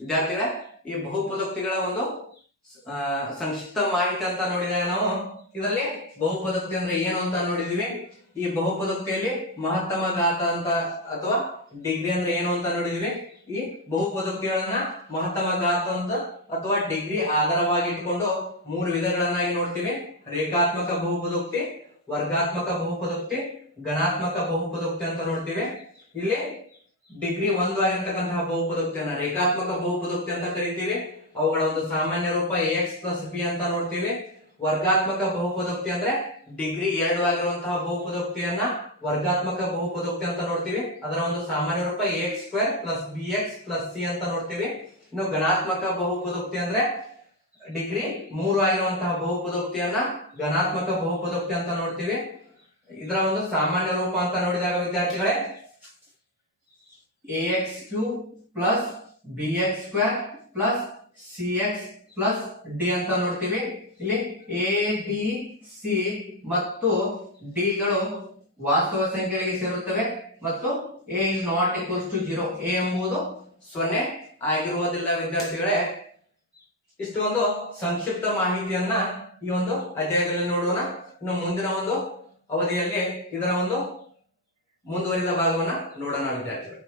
ವಿದ್ಯಾರ್ಥಿಗಳೇ, ಈ ಬಹುಪದೋಕ್ತಿಗಳ ಒಂದು ಸಂಕ್ಷಿಪ್ತ ಮಾಹಿತಿ ಅಂತ ನೋಡಿದಾಗ ನಾವು ಇದರಲ್ಲಿ ಬಹುಪದೋಕ್ತಿ ಅಂದ್ರೆ ಏನು ಅಂತ ನೋಡಿದೀವಿ. ಈ ಬಹುಪದೋಕ್ತಿಯಲ್ಲಿ ಮಹತ್ತಮ ಘಾತ ಅಂತ ಅಥವಾ ಡಿಗ್ರಿ ಅಂದ್ರೆ ಏನು ಅಂತ ನೋಡಿದೀವಿ. ಈ ಬಹುಪದೋಕ್ತಿಗಳನ್ನ ಮಹತ್ತಮ ಘಾತ ಅಂತ ಅಥವಾ ಡಿಗ್ರಿ ಆಧಾರವಾಗಿ ಇಟ್ಕೊಂಡು 3 ವಿಧಗಳನ್ನಾಗಿ ನೋಡ್ತೀವಿ. ರೇಖಾತ್ಮಕ ಬಹುಪದೋಕ್ತಿ, ವರ್ಗಾತ್ಮಕ ಬಹುಪದೋಕ್ತಿ, ಘನಾತ್ಮಕ ಬಹುಪದೋಕ್ತಿ ಅಂತ ನೋಡ್ತೀವಿ. ಇಲ್ಲಿ ಡಿಗ್ರಿ 1 ಆಗಿರ್ತಕ್ಕಂತಹ ಬಹುಪದೋಕ್ತಿಯನ್ನ ರೇಖಾತ್ಮಕ ಬಹುಪದೋಕ್ತಿ ಅಂತ ಕರಿತೀವಿ. ಅವುಗಳ ಒಂದು ಸಾಮಾನ್ಯ ರೂಪ ax + b ಅಂತ ನೋಡ್ತೀವಿ. ವರ್ಗಾತ್ಮಕ ಬಹುಪದೋಕ್ತಿ ಅಂದ್ರೆ ಡಿಗ್ರಿ 2 ಆಗಿರುವಂತಹ ಬಹುಪದೋಕ್ತಿಯನ್ನ ವರ್ಗಾತ್ಮಕ ಬಹುಪದೋಕ್ತಿ ಅಂತ ನೋಡ್ತೀವಿ. ಅದರ ಒಂದು ಸಾಮಾನ್ಯ ರೂಪ ax² + bx + c ಅಂತ ನೋಡ್ತೀವಿ. ಇನ್ನು ಘನಾತ್ಮಕ ಬಹುಪದೋಕ್ತಿ ಅಂದ್ರೆ ಡಿಗ್ರಿ 3 ಆಗಿರುವಂತಹ ಬಹುಪದೋಕ್ತಿಯನ್ನ ಘನಾತ್ಮಕ ಬಹುಪದೋಕ್ತಿ ಅಂತ ನೋಡ್ತೀವಿ. ಇದರ ಒಂದು ಸಾಮಾನ್ಯ ರೂಪ ಅಂತ ನೋಡಿದಾಗ ವಿದ್ಯಾರ್ಥಿಗಳೇ ax³ + bx² + cx + d ಅಂತ ನೋಡ್ತೀವಿ. ಇಲ್ಲಿ a b c ಮತ್ತು d ಗಳು ವಾಸ್ತವ ಸಂಖ್ಯೆಗಳಿಗೆ ಸೇರುತ್ತವೆ ಮತ್ತು a is not equals to 0, a ಎಂಬುದು 0 ಆಗಿರುವುದಿಲ್ಲ ವಿದ್ಯಾರ್ಥಿಗಳೇ. ಇಷ್ಟು ಒಂದು ಸಂಕ್ಷಿಪ್ತ ಮಾಹಿತಿಯನ್ನ ಈ ಒಂದು ಅಧ್ಯಾಯದಲ್ಲಿ ನೋಡೋಣ. ಇನ್ನು ಮುಂದಿನ ಒಂದು ಅವಧಿಯಲ್ಲಿ ಇದರ ಒಂದು ಮುಂದುವರಿದ ಭಾಗವನ್ನ ನೋಡೋಣ ವಿದ್ಯಾರ್ಥಿಗಳು.